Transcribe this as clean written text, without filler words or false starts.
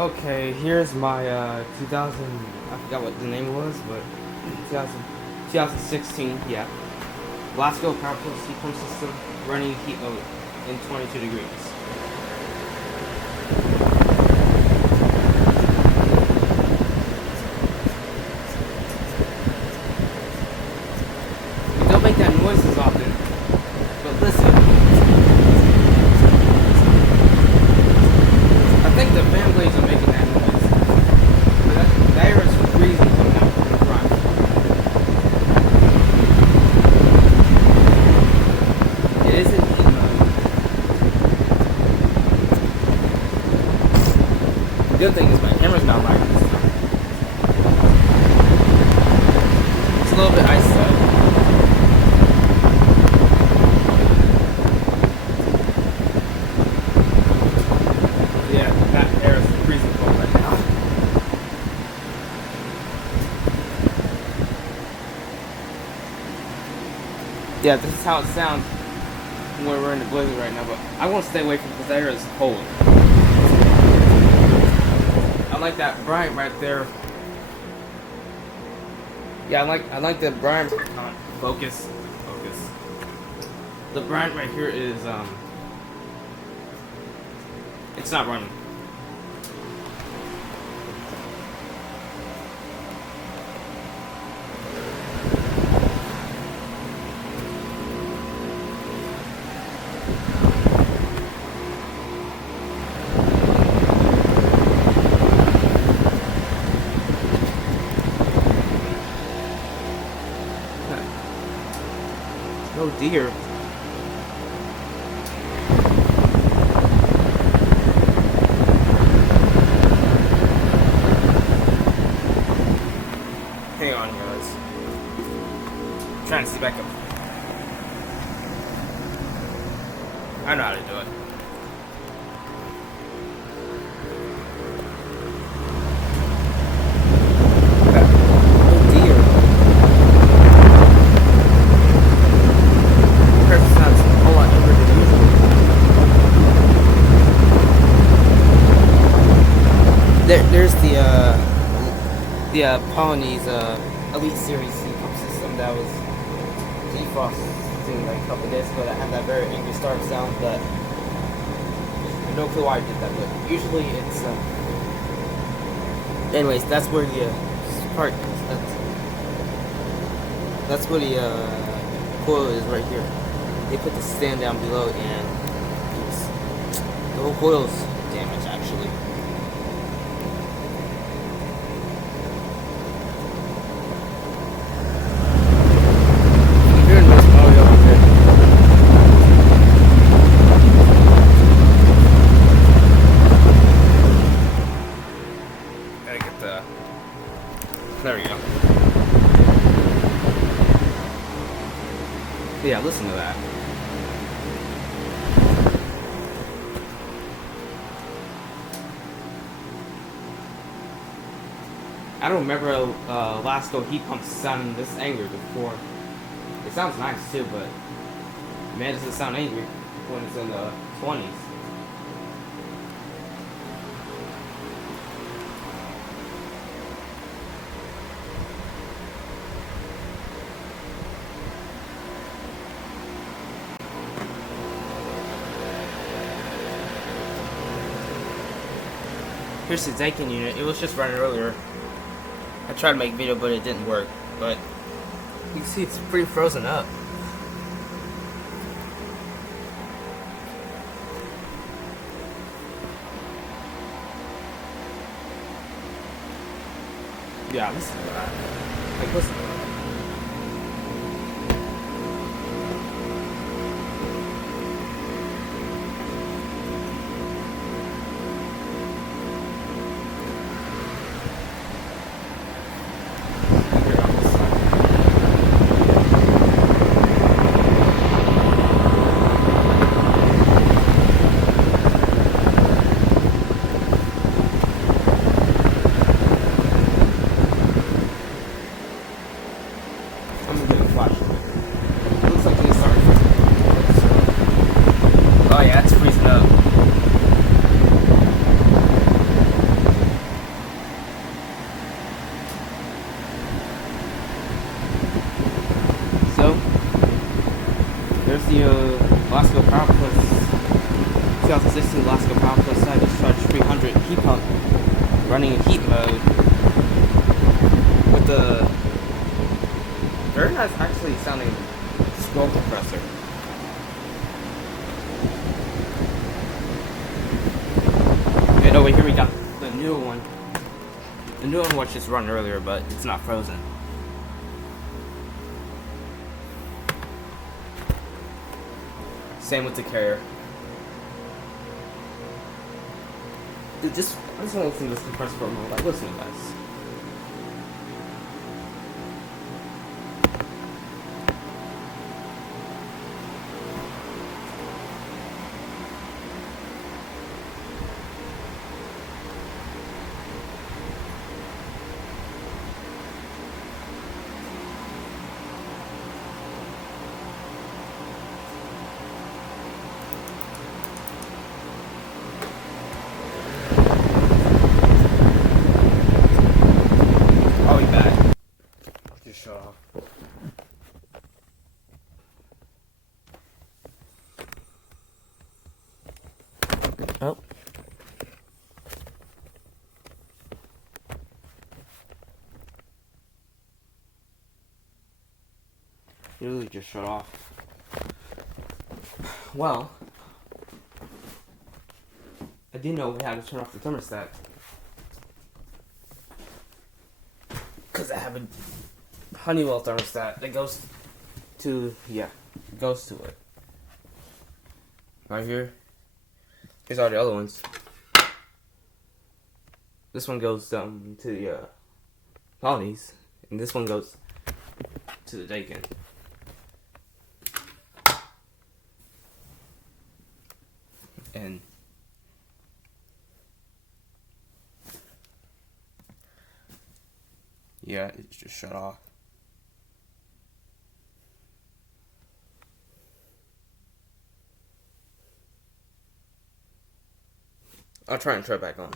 Okay, here's my 2000. I forgot what the name was, but 2000, 2016. Yeah, Lasko power plus heat pump system running heat mode in 22 degrees. We don't make that noise as often, but listen. I think the fan blades are making that noise. The air is freezing coming out from the front. It isn't heat mode. The good thing is my camera's not lagging this time. It's a little bit iced out. Yeah, that air is freezing cold right now. Yeah, this is how it sounds when we're in the blizzard right now, but I want to stay away from it because the air is cold. I like that bright right there. Yeah, I like the bright focus. The bright right here is it's not running. Oh dear. Hang on, guys. I'm trying to see back up. I know how to do it. Oh dear. Pressure sounds a whole lot different than usual. There's the Polynese Elite Series heat pump system that was defrosting like a couple days ago that had that very angry start sound, but I have no clue why I did that, but usually it's anyways, that's where the part that's where the coil is right here. They put the stand down below and the whole coil's damaged actually. There we go. Yeah, listen to that. I don't remember Lasko heat pump sounding this angry before. It sounds nice too, but man, does it sound angry when it's in the 20s. Here's the Dakin unit. It was just running earlier. I tried to make a video, but it didn't work. But you can see it's pretty frozen up. Yeah, listen to that. Like, listen to that. heat pump running in heat mode with the very nice actually sounding scroll compressor. And over here we got the new one. The new one was just run earlier, but it's not frozen. Same with the carrier. Dude, I just want to listen to this compressor for a moment. Like, listen, guys. I'll be back. I'll just shut off. Oh. It really just shut off. Well, I didn't know we had to turn off the thermostat. Because I have a Honeywell thermostat that goes to, goes to it. Right here. Here's all the other ones. This one goes to the colonies, and this one goes to the Dakin. And yeah, it's just shut off. I'll try and turn it back on.